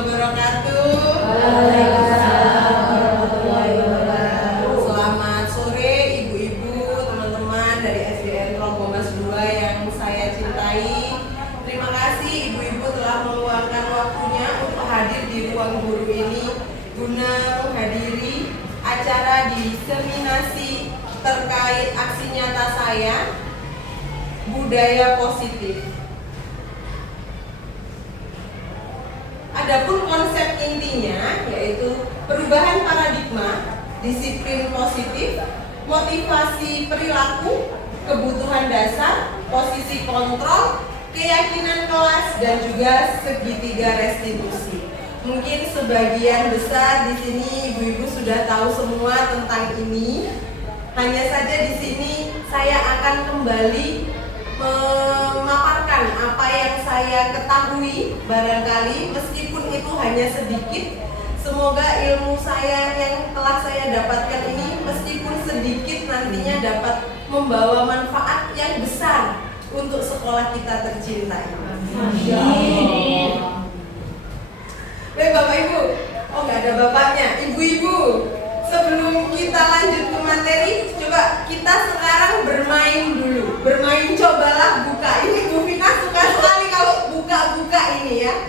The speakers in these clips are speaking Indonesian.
wabarakatuh. Selamat sore ibu-ibu, teman-teman dari SDN Trombomas 2 yang saya cintai. Terima kasih ibu-ibu telah meluangkan waktunya untuk hadir di ruang guru ini guna menghadiri acara diseminasi terkait aksi nyata saya, budaya positif. Adapun konsep intinya yaitu perubahan paradigma, disiplin positif, motivasi perilaku, kebutuhan dasar, posisi kontrol, keyakinan kelas, dan juga segitiga restitusi. Mungkin sebagian besar di sini ibu-ibu sudah tahu semua tentang ini. Hanya saja di sini saya akan kembali memaparkan apa yang saya ketahui, barangkali meskipun itu hanya sedikit. Semoga ilmu saya yang telah saya dapatkan ini meskipun sedikit nantinya dapat membawa manfaat yang besar untuk sekolah kita tercinta ini. Amin. Baik Bapak Ibu, oh nggak ada bapaknya, ibu-ibu. Sebelum kita lanjut ke materi, coba kita sekarang bermain dulu. Bermain, cobalah buka. Ini Bu Vina suka sekali kalau buka-buka ini ya.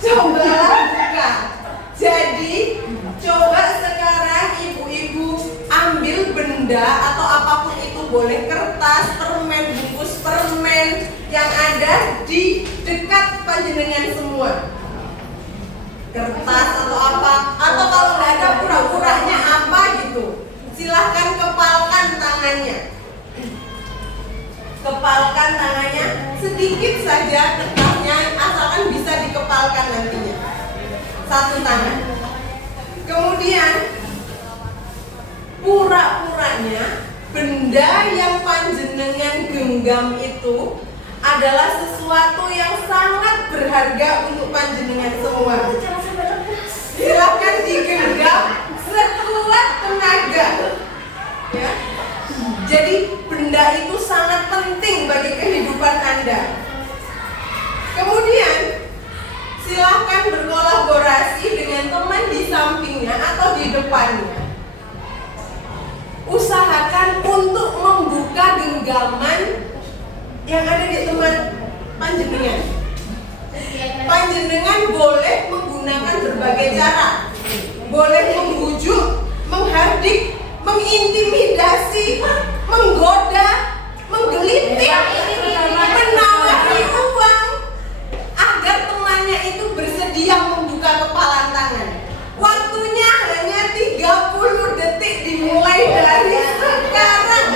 Cobalah buka. Jadi, coba sekarang ibu-ibu ambil benda atau apapun itu, boleh kertas, permen, bungkus permen yang ada di dekat panjenengan semua. Kertas atau apa, atau kalau nggak ada pura-puranya apa gitu, silahkan kepalkan tangannya. Kepalkan tangannya sedikit saja kertasnya, asalkan bisa dikepalkan nantinya. Satu tangan. Kemudian pura-puranya benda yang panjenengan genggam itu adalah sesuatu yang sangat berharga untuk panjenengan semua. Silakan digenggam sekuat tenaga. Ya. Jadi benda itu sangat penting bagi kehidupan Anda. Kemudian silakan berkolaborasi dengan teman di sampingnya atau di depannya. Usahakan untuk membuka genggaman yang ada di teman panjenengan. Panjenengan boleh menggunakan berbagai cara. Boleh membujuk, menghardik, mengintimidasi, menggoda, menggelitik, menawari uang agar temannya itu bersedia membuka kepalan tangan. Waktunya hanya 30 detik dimulai dari sekarang.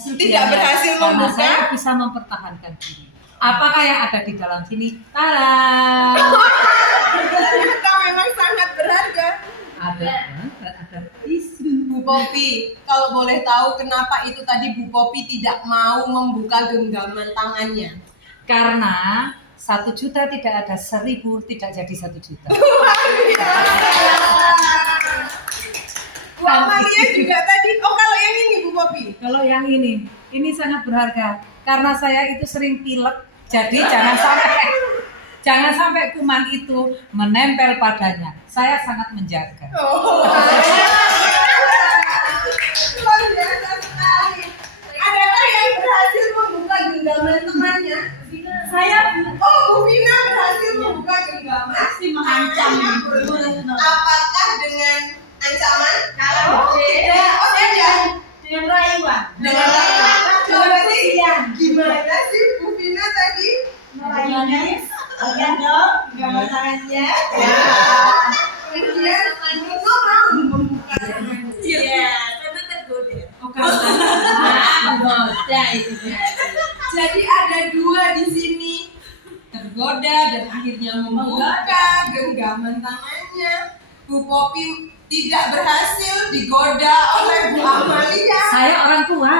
Tidak berhasil membuka. Saya bisa mempertahankan diri. Apakah yang ada di dalam sini? Tada! Ternyata memang sangat berharga. Ada tisu. Bu Popi, kalau boleh tahu kenapa itu tadi Bu Popi tidak mau membuka genggaman tangannya? Karena 1 juta tidak ada, 1000 tidak jadi 1 juta. Bu Amalia juga tadi, oh kalau yang ini Bu Popi? Kalau yang ini sangat berharga karena saya itu sering pilek, jadi jangan sampai kuman itu menempel padanya. Saya sangat menjaga. Oh, luar biasa sekali. Adakah yang berhasil membuka genggaman temannya? Saya Bu Vina berhasil membuka genggaman. pasti mengancam. Apakah Kemudian menolak membuka semuanya. Iya, karena tergoda. Tergoda itu. Jadi ada dua di sini, tergoda dan akhirnya membuka genggaman tangannya. Bu Popi tidak berhasil digoda oleh Bu Amalia. Saya orang tua.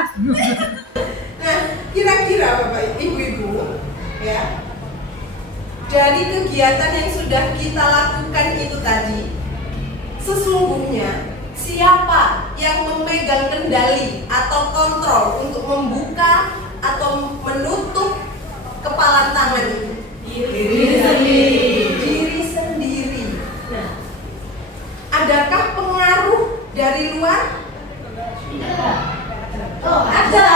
Nah, kira-kira Bapak Ibu-ibu, ya, dari kegiatan yang sudah kita lakukan itu tadi, sesungguhnya siapa yang memegang kendali atau kontrol untuk membuka atau menutup kepalan tangan itu? Diri sendiri. Diri sendiri. Nah, adakah pengaruh dari luar? Ada.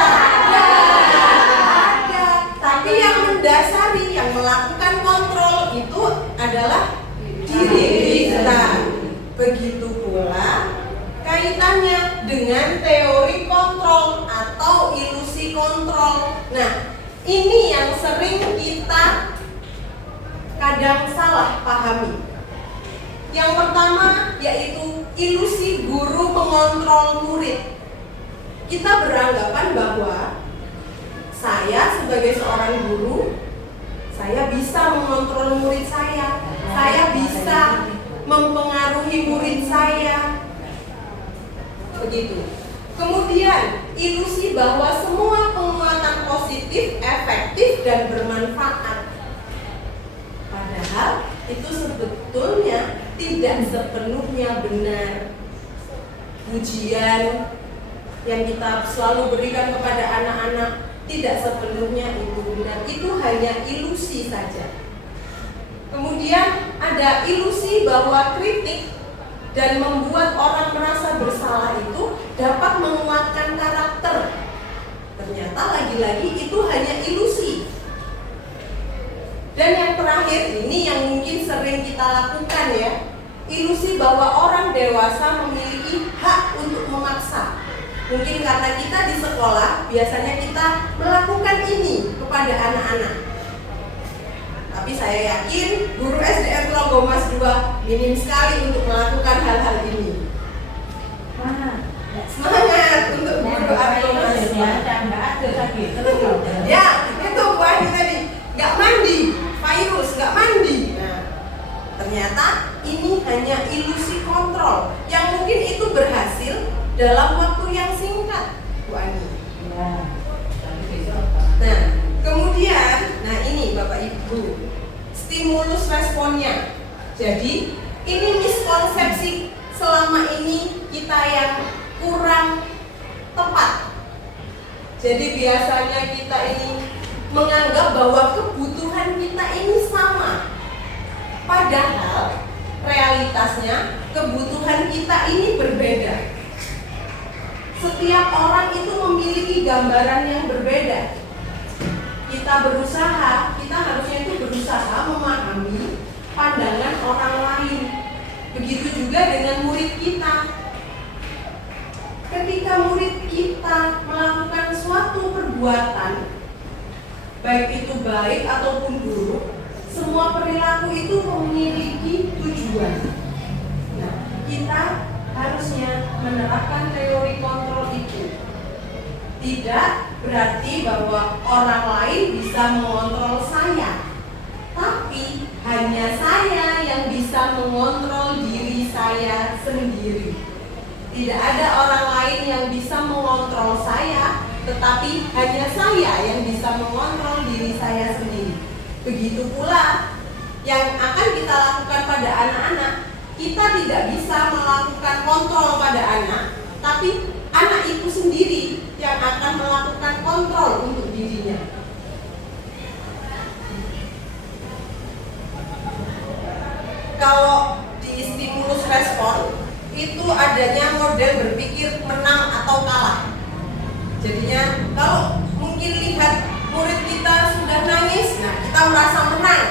Tapi yang mendasari, yang melakukan kontrol itu adalah diri kita. Begitu pula kaitannya dengan teori kontrol atau ilusi kontrol. Nah, ini yang sering kita kadang salah pahami. Yang pertama yaitu ilusi guru mengontrol murid. Kita beranggapan bahwa saya sebagai seorang guru, saya bisa mengontrol murid saya bisa mempengaruhi murid saya. Begitu. Kemudian ilusi bahwa semua penguatan positif, efektif dan bermanfaat. Padahal itu sebetulnya tidak sepenuhnya benar. Pujian yang kita selalu berikan kepada anak-anak tidak sepenuhnya itu benar. Itu hanya ilusi saja. Kemudian ada ilusi bahwa kritik dan membuat orang merasa bersalah itu dapat menguatkan karakter. Ternyata lagi-lagi itu hanya ilusi. Dan yang terakhir ini yang mungkin sering kita lakukan ya, ilusi bahwa orang dewasa memiliki hak untuk memaksa. Mungkin karena kita di sekolah biasanya kita melakukan ini kepada anak-anak. Tapi saya yakin guru SDN Tlogomas 2 minim sekali untuk melakukan hal-hal ini. Semangat untuk guru Tlogomas 2. Ya, itu Bu Ani tadi. Nggak mandi, virus, nggak mandi. Nah, ternyata ini hanya ilusi kontrol yang mungkin itu berhasil dalam waktu yang singkat, Bu Ani. Nah, kemudian, nah ini Bapak Ibu, stimulus responnya. Jadi, ini miskonsepsi selama ini kita yang kurang tepat. Jadi biasanya kita ini menganggap bahwa kebutuhan kita ini sama. Padahal realitasnya kebutuhan kita ini berbeda. Setiap orang itu memiliki gambaran yang berbeda. Kita berusaha, kita harusnya itu berusaha memahami pandangan orang lain. Begitu juga dengan murid kita. Ketika murid kita melakukan suatu perbuatan, baik itu baik ataupun buruk, semua perilaku itu memiliki tujuan. Nah, kita harusnya menerapkan teori kontrol itu. Tidak berarti bahwa orang lain bisa mengontrol saya, tapi hanya saya yang bisa mengontrol diri saya sendiri. Tidak ada orang lain yang bisa mengontrol saya, tetapi hanya saya yang bisa mengontrol diri saya sendiri. Begitu pula yang akan kita lakukan pada anak-anak. Kita tidak bisa melakukan kontrol pada anak, tapi anak itu sendiri yang akan melakukan kontrol untuk dirinya. Kalau di stimulus respon itu adanya model berpikir menang atau kalah. Jadinya kalau mungkin lihat murid kita sudah nangis, nah kita merasa menang.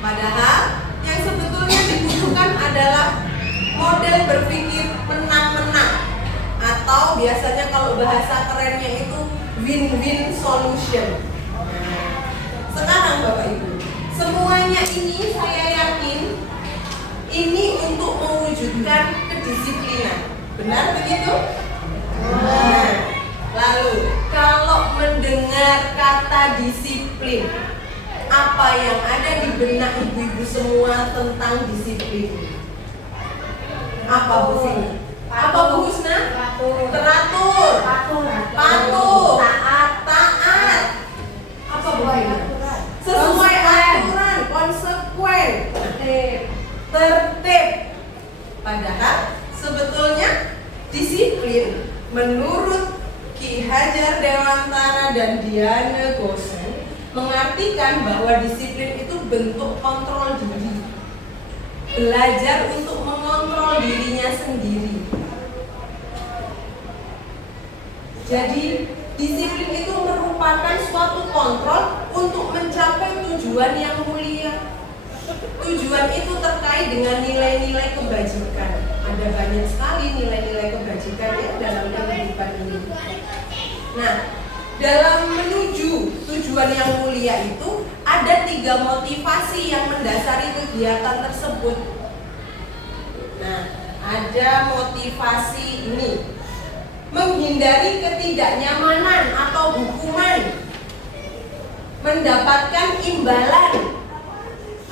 Padahal yang sebetulnya dibutuhkan adalah model berpikir menang-menang, atau biasanya kalau bahasa kerennya itu win-win solution. Sekarang Bapak Ibu, semuanya ini saya yakin Ini untuk mewujudkan kedisiplinan. Benar begitu? Nah, lalu kalau mendengar kata disiplin, apa yang ada di benak ibu-ibu semua tentang disiplin? Apa Bu Vini? Apa Bu Husna? Teratur, patuh, taat, apa Bu Vini? Sesuai aturan, konsekuen, tertib. Padahal sebetulnya disiplin menurut Ki Hajar Dewantara dan Diana Gosen mengartikan bahwa disiplin itu bentuk kontrol diri, belajar untuk mengontrol dirinya sendiri. Jadi disiplin itu merupakan suatu kontrol untuk mencapai tujuan yang mulia. Tujuan itu terkait dengan nilai-nilai kebajikan. Ada banyak sekali nilai-nilai kebajikan ya dalam kehidupan ini. Nah, dalam menuju tujuan yang mulia itu ada 3 motivasi yang mendasari kegiatan tersebut. Nah, ada motivasi ini: menghindari ketidaknyamanan atau hukuman, mendapatkan imbalan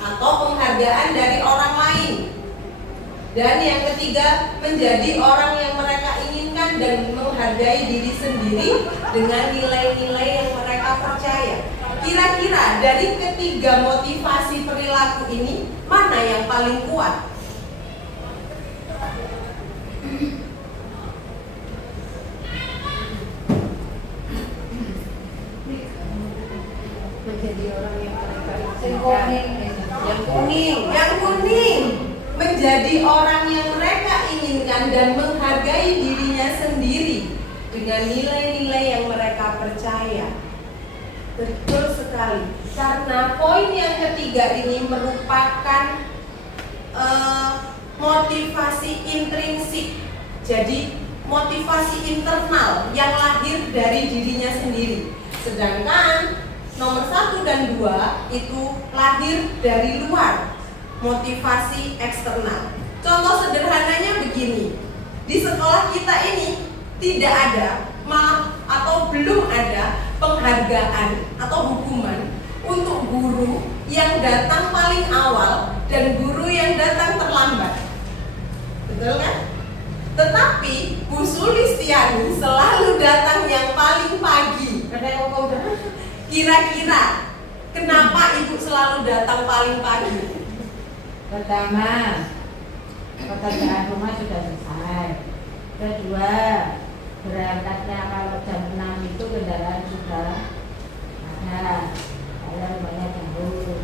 atau penghargaan dari orang lain, dan yang ketiga, menjadi orang yang mereka inginkan dan menghargai diri sendiri dengan nilai-nilai yang mereka percaya. Kira-kira dari ketiga motivasi perilaku ini, mana yang paling kuat? Menjadi orang yang mereka Yang kuning. Yang kuning, menjadi orang yang mereka inginkan dan menghargai dirinya sendiri dengan nilai-nilai yang mereka percaya. Betul sekali, karena poin yang ketiga ini merupakan motivasi intrinsik. Jadi motivasi internal yang lahir dari dirinya sendiri. Sedangkan nomor 1 dan 2 itu lahir dari luar, motivasi eksternal. Contoh sederhananya begini, di sekolah kita ini tidak ada, malah atau belum ada penghargaan atau hukuman untuk guru yang datang paling awal dan guru yang datang terlambat. Betul kan? Tetapi Bu Sulistiani selalu datang yang paling pagi. Kira-kira kenapa Ibu selalu datang paling pagi? Pertama, pekerjaan rumah sudah selesai. Kedua, berangkatnya kalau jam 6 itu kendaraan sudah ada, saya rumahnya jauh.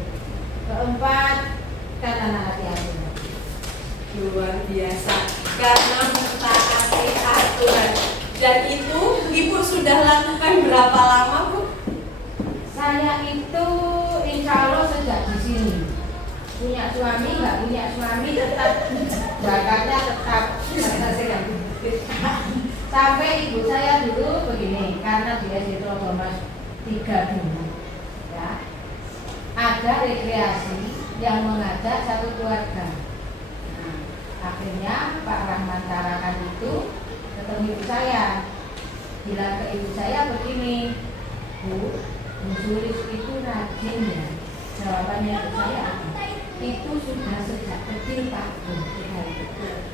Keempat, kan anak hati-hati. Luar biasa, karena mentaati aturan. Dan itu Ibu sudah lakukan berapa lama, Bu? Saya itu insya Allah sejak di sini. Punya suami, nggak punya suami tetap bakatnya tetap. Sampai ibu saya dulu begini, karena dia situ Thomas 3 bulan, ya, ada rekreasi yang mengajak satu keluarga. Nah, akhirnya Pak Rahman Tarakan itu ketemu ibu saya, bilang ke ibu saya begini, Bu Sulis itu rajin ya. Jawabannya ibu saya apa? Itu sudah sejak kecil Pak Bu.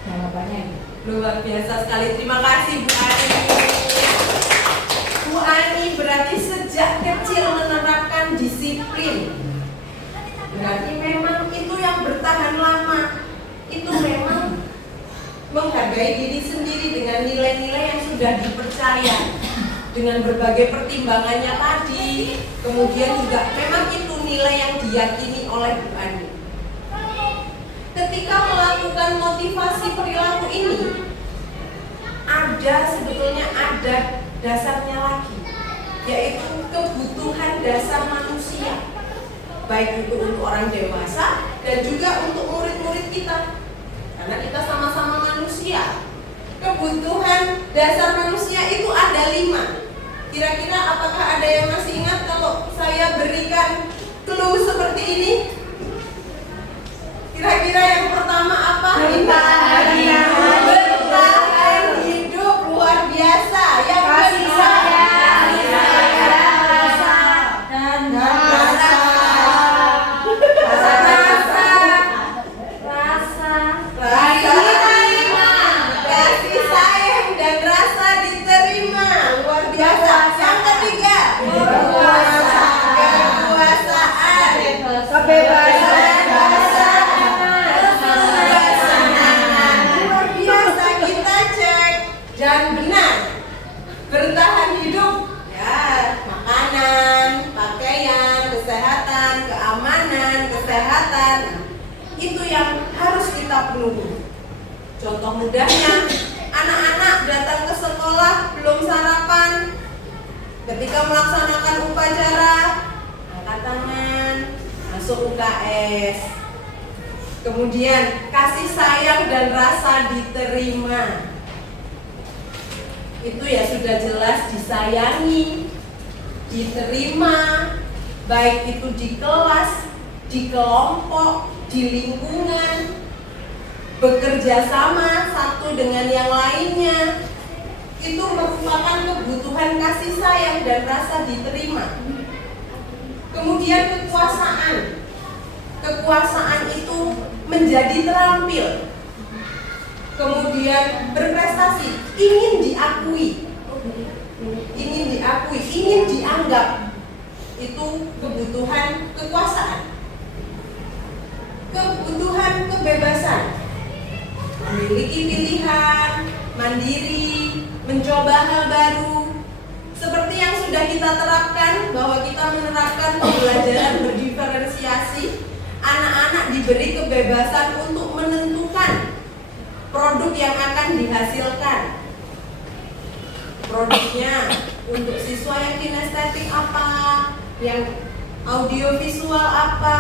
Jawabannya itu. Luar biasa sekali, terima kasih Bu Ani. Bu Ani berarti sejak kecil menerapkan disiplin. Berarti memang itu yang bertahan lama. Itu memang menghargai diri sendiri dengan nilai-nilai yang sudah dipercaya, dengan berbagai pertimbangannya tadi. Kemudian juga memang itu nilai yang diyakini oleh Bu Ani. Ketika melakukan motivasi perilaku ini, sebetulnya ada dasarnya lagi, yaitu kebutuhan dasar manusia, baik itu untuk orang dewasa dan juga untuk murid-murid kita, karena kita sama-sama manusia. Kebutuhan dasar manusia itu ada 5. Kira-kira apakah ada yang masih ingat kalau saya berikan clue seperti ini? Kira-kira yang pertama harus kita penuhi. Contoh mudahnya, anak-anak datang ke sekolah belum sarapan. Ketika melaksanakan upacara, angkat tangan, masuk UKS. Kemudian kasih sayang dan rasa diterima. Itu ya sudah jelas disayangi, diterima, baik itu di kelas, di kelompok, di lingkungan, bekerja sama satu dengan yang lainnya. Itu merupakan kebutuhan kasih sayang dan rasa diterima. Kemudian kekuasaan. Kekuasaan itu menjadi terampil. Kemudian berprestasi, ingin diakui. Ingin diakui, ingin dianggap. Itu kebutuhan kekuasaan. Kebutuhan kebebasan. Memiliki pilihan, mandiri, mencoba hal baru. Seperti yang sudah kita terapkan, bahwa kita menerapkan pembelajaran berdiferensiasi, anak-anak diberi kebebasan untuk menentukan produk yang akan dihasilkan. Produknya untuk siswa yang kinestetik apa, yang audiovisual apa,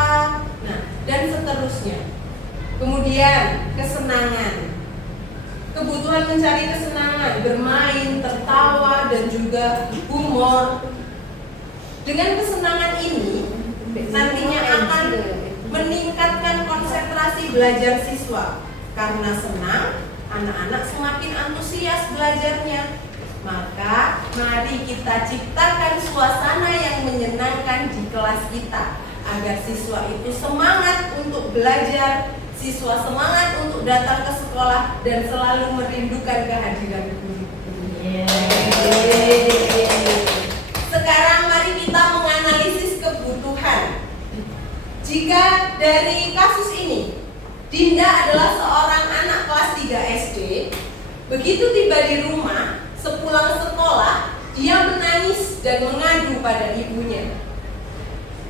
nah, dan seterusnya. Kemudian kesenangan. Kebutuhan mencari kesenangan, bermain, tertawa, dan juga humor. Dengan kesenangan ini nantinya akan meningkatkan konsentrasi belajar siswa. Karena senang, anak-anak semakin antusias belajarnya. Maka mari kita ciptakan suasana yang menyenangkan di kelas kita, agar siswa itu semangat untuk belajar, siswa semangat untuk datang ke sekolah, dan selalu merindukan kehadiran guru. Sekarang mari kita menganalisis kebutuhan. Jika dari kasus ini, Dinda adalah seorang anak kelas 3 SD. Begitu tiba di rumah, sepulang sekolah, dia menangis dan mengadu pada ibunya.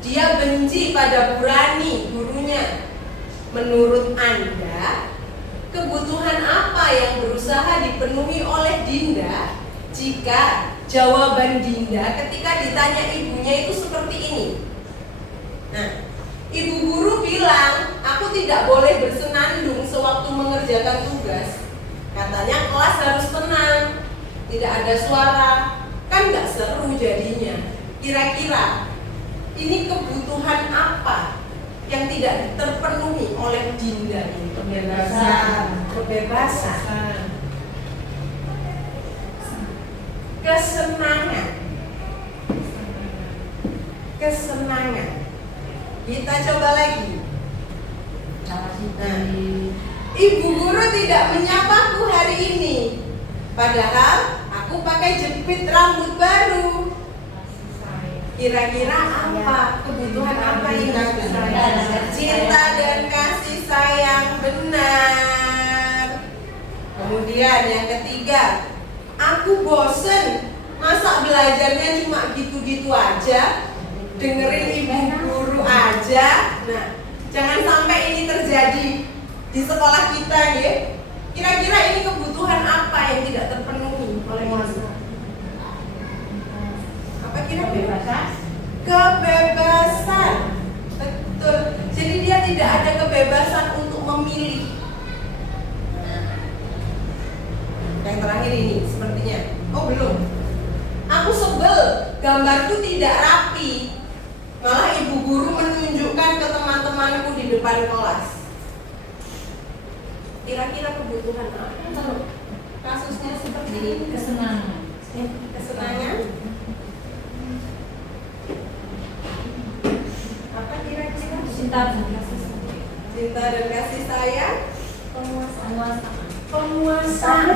Dia benci pada Bu Rani, gurunya. Menurut Anda, kebutuhan apa yang berusaha dipenuhi oleh Dinda jika jawaban Dinda ketika ditanya ibunya itu seperti ini? Nah, ibu guru bilang, aku tidak boleh bersenandung sewaktu mengerjakan tugas. Katanya kelas harus tenang, tidak ada suara, kan gak seru jadinya. Kira-kira ini kebutuhan apa yang tidak terpenuhi oleh Dinda ini? Kebebasan. Kesenangan. Kita coba lagi. Nah, ibu guru tidak menyapaku hari ini, padahal aku pakai jepit rambut baru. Kira-kira apa? Kebutuhan apa ini? Cinta dan kasih sayang, benar. Kemudian yang ketiga, aku bosen, masa belajarnya cuma gitu-gitu aja, dengerin ibu guru aja. Nah, jangan sampai ini terjadi di sekolah kita ya. Kira-kira ini kebutuhan apa yang tidak terpenuhi oleh mahasiswa? Apa kira-kira? Kebebasan. Betul. Jadi dia tidak ada kebebasan untuk memilih. Yang terakhir ini sepertinya. Oh belum. Aku sebel, gambarku tidak rapi. Malah ibu guru menunjukkan ke teman-temanku di depan kelas. Kira-kira kebutuhan apa? Kasusnya seperti ini. Kesenangan. Kesenangan. Apa kira-kira? Cinta dan kasih sayang. Cinta dan kasih sayang. Penguasaan. Penguasaan.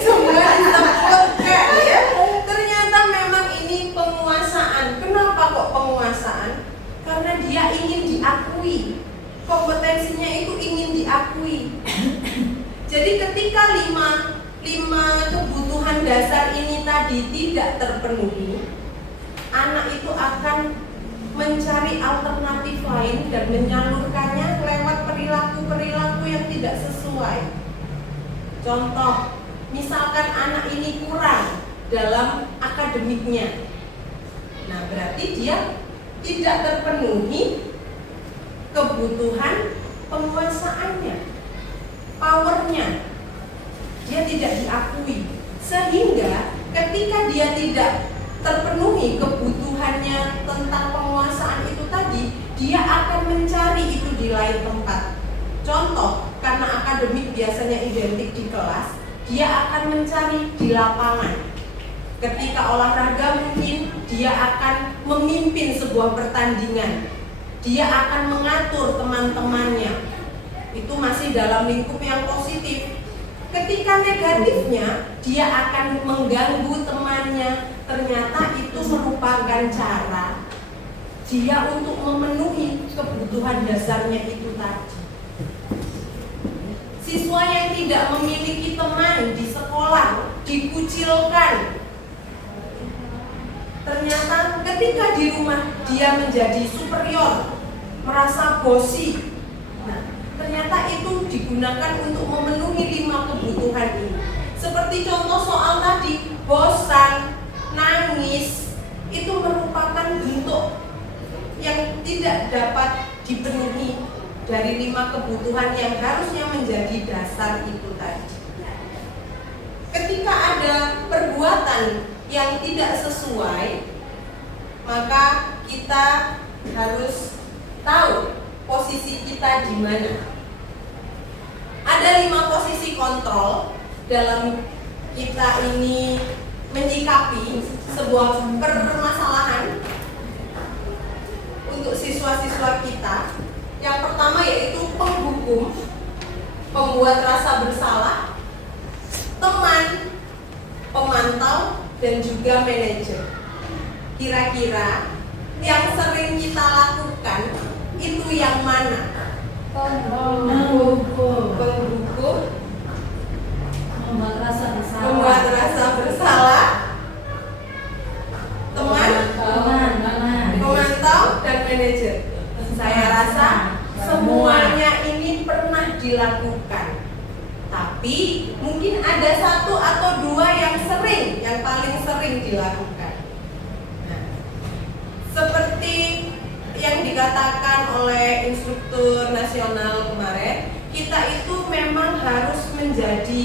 Semua disebutkan ya. Ternyata memang ini penguasaan. Kenapa kok penguasaan? Karena dia ingin diakui. Kompetensinya itu ingin diakui. Jadi ketika lima kebutuhan dasar ini tadi tidak terpenuhi, anak itu akan mencari alternatif lain dan menyalurkannya lewat perilaku-perilaku yang tidak sesuai. Contoh, misalkan anak ini kurang dalam akademiknya. Nah, berarti dia tidak terpenuhi kebutuhan penguasaannya, powernya. Dia tidak diakui. Sehingga ketika dia tidak terpenuhi kebutuhannya tentang penguasaan itu tadi, dia akan mencari itu di lain tempat. Contoh, karena akademik biasanya identik di kelas, dia akan mencari di lapangan. Ketika olahraga mungkin dia akan memimpin sebuah pertandingan. Dia akan mengatur teman-temannya. Itu masih dalam lingkup yang positif. Ketika negatifnya, dia akan mengganggu temannya. Ternyata itu merupakan cara dia untuk memenuhi kebutuhan dasarnya itu tadi. Siswa yang tidak memiliki teman di sekolah dikucilkan. Ternyata ketika di rumah dia menjadi superior, merasa bosi. Nah, ternyata itu digunakan untuk memenuhi 5 kebutuhan ini. Seperti contoh soal tadi, bosan, nangis, itu merupakan bentuk yang tidak dapat dipenuhi dari 5 kebutuhan yang harusnya menjadi dasar itu tadi. Ketika ada perbuatan yang tidak sesuai, maka kita harus tahu posisi kita di mana. Ada 5 posisi kontrol dalam kita ini menyikapi sebuah permasalahan untuk siswa-siswa kita. Yang pertama yaitu penghukum, pembuat rasa bersalah, teman, pemantau, dan juga manajer. Kira-kira yang sering kita lakukan itu yang mana? Penghukum, Membuat rasa bersalah. membuat rasa bersalah, teman, pemantau, dan manajer. Saya rasa semuanya ini pernah dilakukan. Tapi mungkin ada 1 atau 2 yang paling sering dilakukan. Nah, seperti yang dikatakan oleh instruktur nasional kemarin, kita itu memang harus menjadi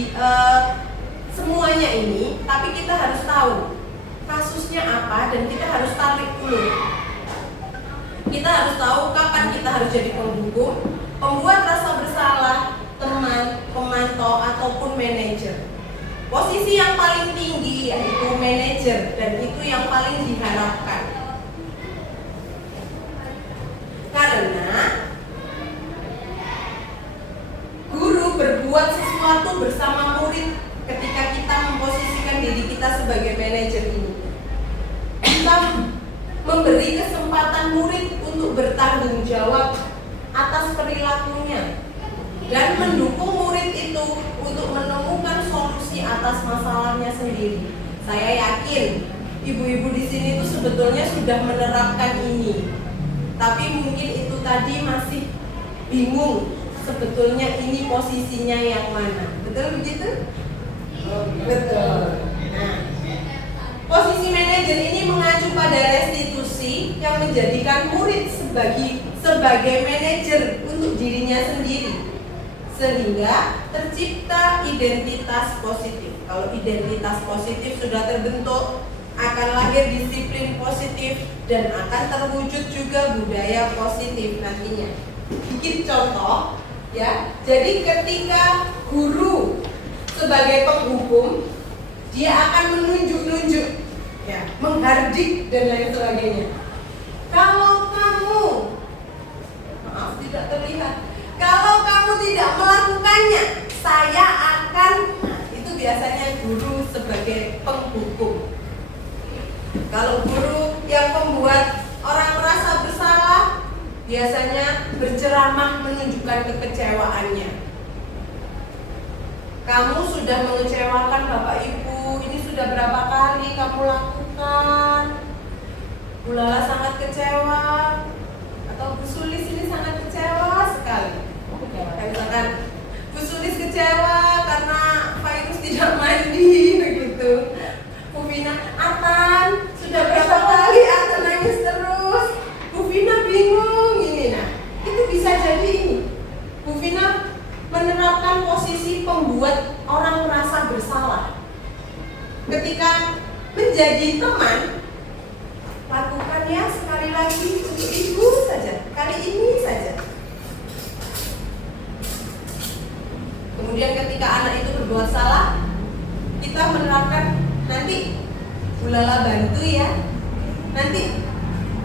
semuanya ini, tapi kita harus tahu kasusnya apa dan kita harus tarik dulu. Kita harus tahu kapan kita harus jadi penghukum, pembuat rasa bersalah, teman, pemantau, ataupun manajer. Posisi yang paling tinggi yaitu manajer, dan itu yang paling diharapkan. Karena guru berbuat sesuatu bersama murid ketika kita memposisikan diri kita sebagai manajer ini. Kita memberi kesempatan murid untuk bertanggung jawab atas perilakunya dan mendukung murid itu untuk menemukan solusi atas masalahnya sendiri. Saya yakin ibu-ibu di sini itu sebetulnya sudah menerapkan ini, tapi mungkin itu tadi masih bingung sebetulnya ini posisinya yang mana. Betul begitu? Betul. Nah, posisi manajer ini mengacu pada restitusi yang menjadikan murid sebagai manajer untuk dirinya sendiri, sehingga tercipta identitas positif. Kalau identitas positif sudah terbentuk, akan lahir disiplin positif dan akan terwujud juga budaya positif nantinya. Bikin contoh ya. Jadi ketika guru sebagai penghukum, dia akan menunjuk-nunjuk ya, menghardik dan lain sebagainya. Kalau kamu, maaf tidak terlihat, kalau kamu tidak melakukannya, saya akan, nah, itu biasanya guru sebagai penghukum. Kalau guru yang membuat orang merasa bersalah, biasanya berceramah menunjukkan kekecewaannya. Kamu sudah mengecewakan Bapak Ibu, ini sudah berapa kali kamu lakukan? Bu Lala sangat kecewa atau Bu Sulis ini sangat kecewa sekali. Kayak misalkan Bu Sulis kecewa karena Virus tidak mandi begitu. Bu Vina, Atan sudah berapa kali Atan nangis terus. Bu Vina bingung ini. Nah, itu bisa jadi ini. Bu Vina menerapkan posisi pembuat orang merasa bersalah. Ketika menjadi teman, lakukan ya sekali lagi untuk ibu saja, kali ini saja. Kemudian ketika anak itu berbuat salah, kita menerapkan nanti Bu Lala bantu ya, nanti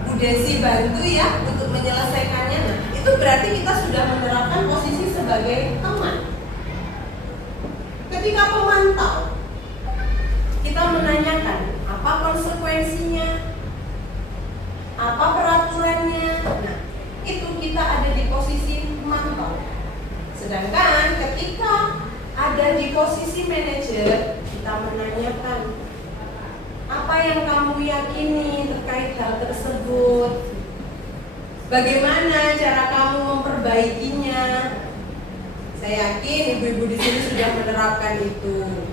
Bu Desi bantu ya untuk menyelesaikannya. Nah, itu berarti kita sudah menerapkan posisi sebagai teman. Ketika pemantau, kita menanyakan apa konsekuensinya, apa peraturannya. Nah, itu kita ada di posisi pemantau. Sedangkan ketika ada di posisi manajer, kita menanyakan apa yang kamu yakini terkait hal tersebut, bagaimana cara kamu memperbaikinya. Saya yakin ibu-ibu di sini sudah menerapkan itu.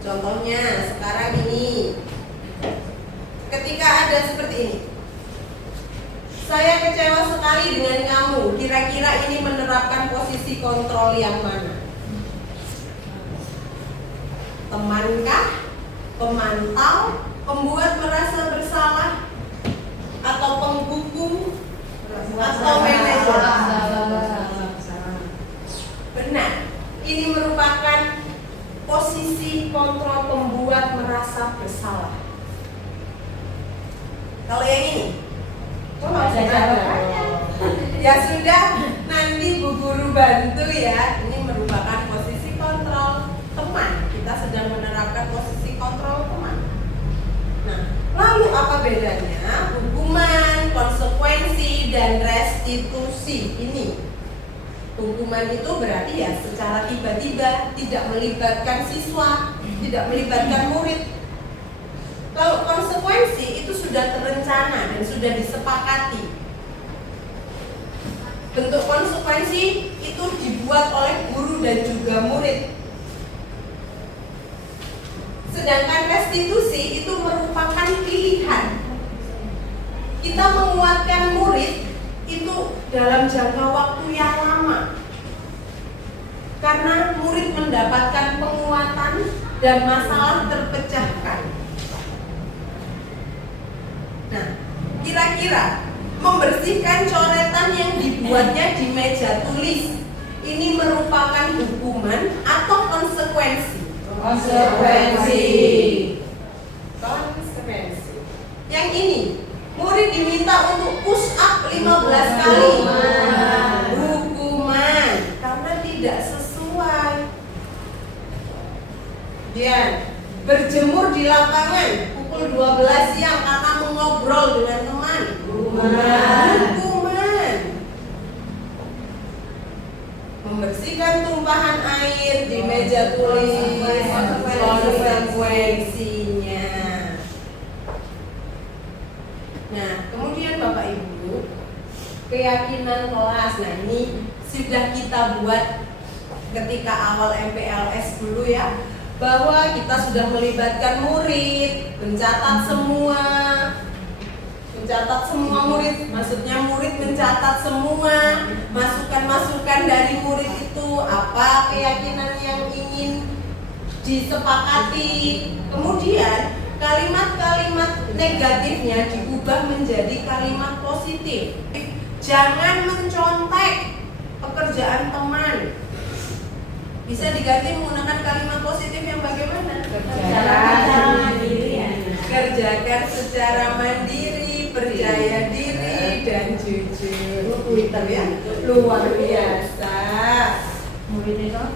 Contohnya sekarang ini, ketika ada seperti ini, saya kecewa sekali dengan kamu. Kira-kira ini menerapkan posisi kontrol yang mana? Temankah? Pemantau? Pembuat merasa bersalah? Atau penghukum? Atau manajer? Benar. Ini merupakan posisi kontrol pembuat merasa bersalah. Kalau yang ini, ya sudah, nanti Bu Guru bantu ya. Ini merupakan posisi kontrol teman. Kita sedang menerapkan posisi kontrol teman. Nah, lalu apa bedanya hukuman, konsekuensi, dan restitusi ini? Hukuman itu berarti ya secara tiba-tiba, tidak melibatkan siswa, tidak melibatkan murid. Kalau konsekuensi itu sudah terencana dan sudah disepakati. Bentuk konsekuensi itu dibuat oleh guru dan juga murid. Sedangkan restitusi itu merupakan pilihan. Kita menguatkan murid itu dalam jangka waktu yang lama. Karena murid mendapatkan penguatan dan masalah terpecahkan. Nah, kira-kira membersihkan coretan yang dibuatnya di meja tulis ini merupakan hukuman atau konsekuensi? Konsekuensi. Konsekuensi. Yang ini, murid diminta untuk push up 15 kali. Hukuman karena tidak sesuai. Kemudian berjemur di lapangan pukul 12 siang karena mengobrol dengan teman. Hukuman. Membersihkan tumpahan air di meja tulis. Konsekuensinya. Nah, kemudian Bapak Ibu, keyakinan kelas. Nah, ini sudah kita buat ketika awal MPLS dulu ya, bahwa kita sudah melibatkan murid, mencatat semua murid, maksudnya murid mencatat semua masukan-masukan dari murid itu, apa keyakinan yang ingin disepakati. Kemudian kalimat-kalimat negatifnya diubah menjadi kalimat positif. Jangan mencontek pekerjaan teman. Bisa diganti menggunakan kalimat positif yang bagaimana? Kerjakan secara mandiri, percaya diri, dan jujur. Twitter ya, luar biasa. Nah,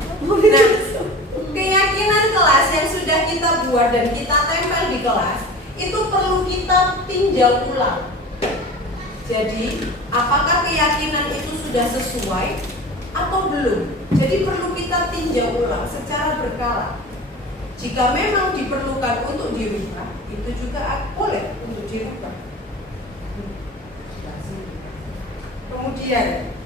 keyakinan kelas yang sudah kita buat dan kita tempel di kelas itu perlu kita tinjau ulang. Jadi, apakah keyakinan itu sudah sesuai atau belum? Jadi perlu kita tinjau ulang secara berkala. Jika memang diperlukan untuk dirubah, itu juga boleh untuk dirubah. Kemudian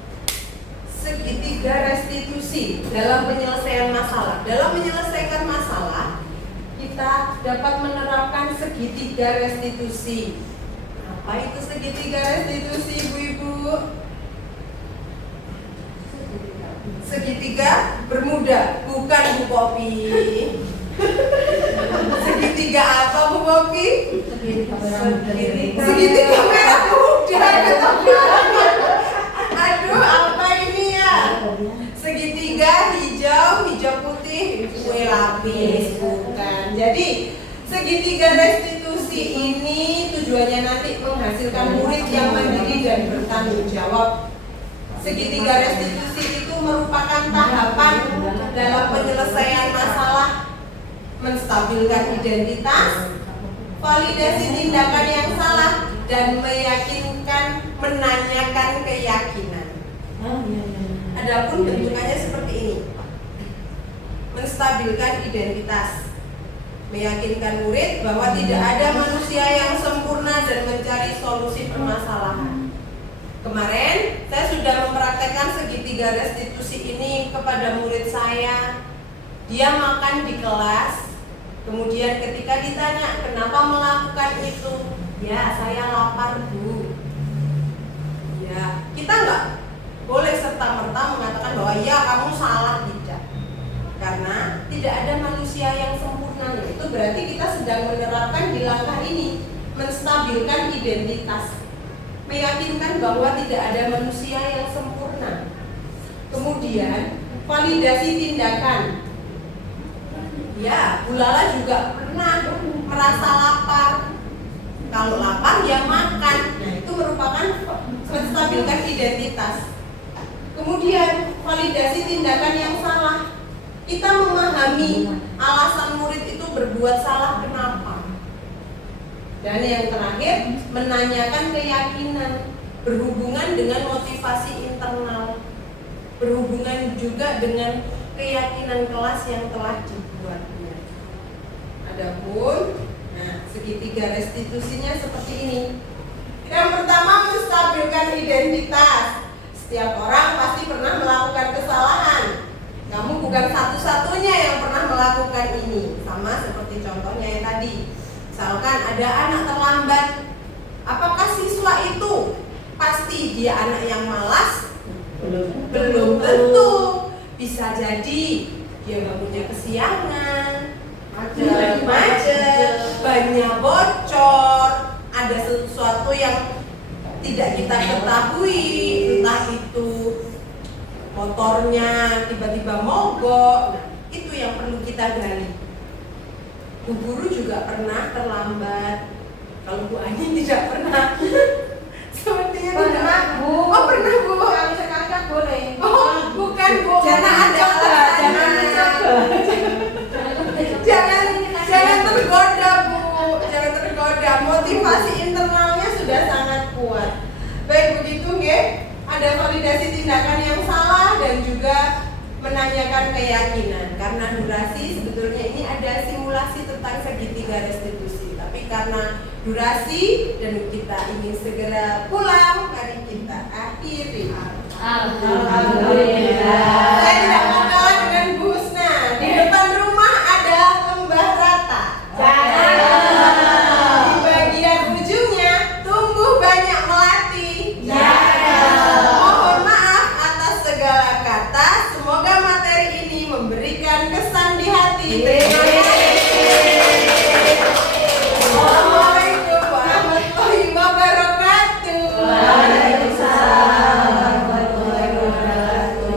segitiga restitusi dalam penyelesaian masalah. Dalam menyelesaikan masalah, kita dapat menerapkan segitiga restitusi. Apa itu segitiga restitusi, Ibu-ibu? Segitiga bermuda, bukan Bu Popi. Segitiga apa, Bu Popi? Segitiga merah muda. Aduh, apa ini ya? Segitiga hijau, hijau putih, kue lapis, bukan. Jadi segitiga restitusi ini tujuannya nanti menghasilkan murid yang mandiri dan bertanggung jawab. Segitiga restitusi itu merupakan tahapan dalam penyelesaian masalah, menstabilkan identitas, validasi tindakan yang salah, dan meyakinkan, menanyakan keyakinan. Adapun bentukannya seperti ini: menstabilkan identitas, meyakinkan murid bahwa tidak ada manusia yang sempurna dan mencari solusi permasalahan. Kemarin saya sudah mempraktekkan segitiga restitusi ini kepada murid saya. Dia makan di kelas, kemudian ketika ditanya kenapa melakukan itu, ya saya lapar Bu. Ya, kita nggak boleh serta-merta mengatakan bahwa ya kamu salah, tidak. Karena tidak ada manusia yang sempurna. Itu berarti kita sedang menerapkan di langkah ini, menstabilkan identitas, meyakinkan bahwa tidak ada manusia yang sempurna. Kemudian validasi tindakan. Ya, Bu Lala juga pernah merasa lapar. Kalau lapar ya makan. Nah, itu merupakan menstabilkan identitas. Kemudian validasi tindakan yang salah. Kita memahami alasan murid itu berbuat salah kenapa. Dan yang terakhir, menanyakan keyakinan, berhubungan dengan motivasi internal, berhubungan juga dengan keyakinan kelas yang telah dibuatnya. Adapun, segitiga restitusinya seperti ini. Yang pertama, menstabilkan identitas. Setiap orang pasti pernah melakukan kesalahan. Kamu bukan satu-satunya yang pernah melakukan ini. Sama seperti contohnya yang tadi. Misalkan ada anak terlambat, apakah siswa itu pasti dia anak yang malas? Belum tentu. Bisa jadi dia nggak punya kesiangan, ada macet, banyak bocor, ada sesuatu yang tidak kita ketahui, entah itu motornya tiba-tiba mogok. Nah, itu yang perlu kita gali. Bu Guru juga pernah terlambat. Kalau Bu Ani tidak pernah. Sepertinya Pernah, tidak. Bu. Oh, pernah Bu. Sekali kan boleh. Oh, bukan Bu. Jangan mencoba, jangan mencoba. Jangan tergoda Bu. Jangan tergoda. Motivasi internalnya sudah sangat kuat. Baik begitu, nggih. Ada validasi tindakan yang salah dan juga menanyakan keyakinan. Karena durasi sebetulnya ini ada simulasi tentang segitiga restitusi. Tapi karena durasi dan kita ingin segera pulang, mari kita akhiri. Alhamdulillah. Saya tidak mau kalah dengan Bu Husna. Di depan rumah ada lembah rata. Di bagian ujungnya tumbuh banyak melati. Mohon maaf atas segala kata. Semoga materi ini memberikan kesan di hati. Terima kasih. Assalamualaikum warahmatullahi wabarakatuh. Waalaikumsalam warahmatullahi wabarakatuh.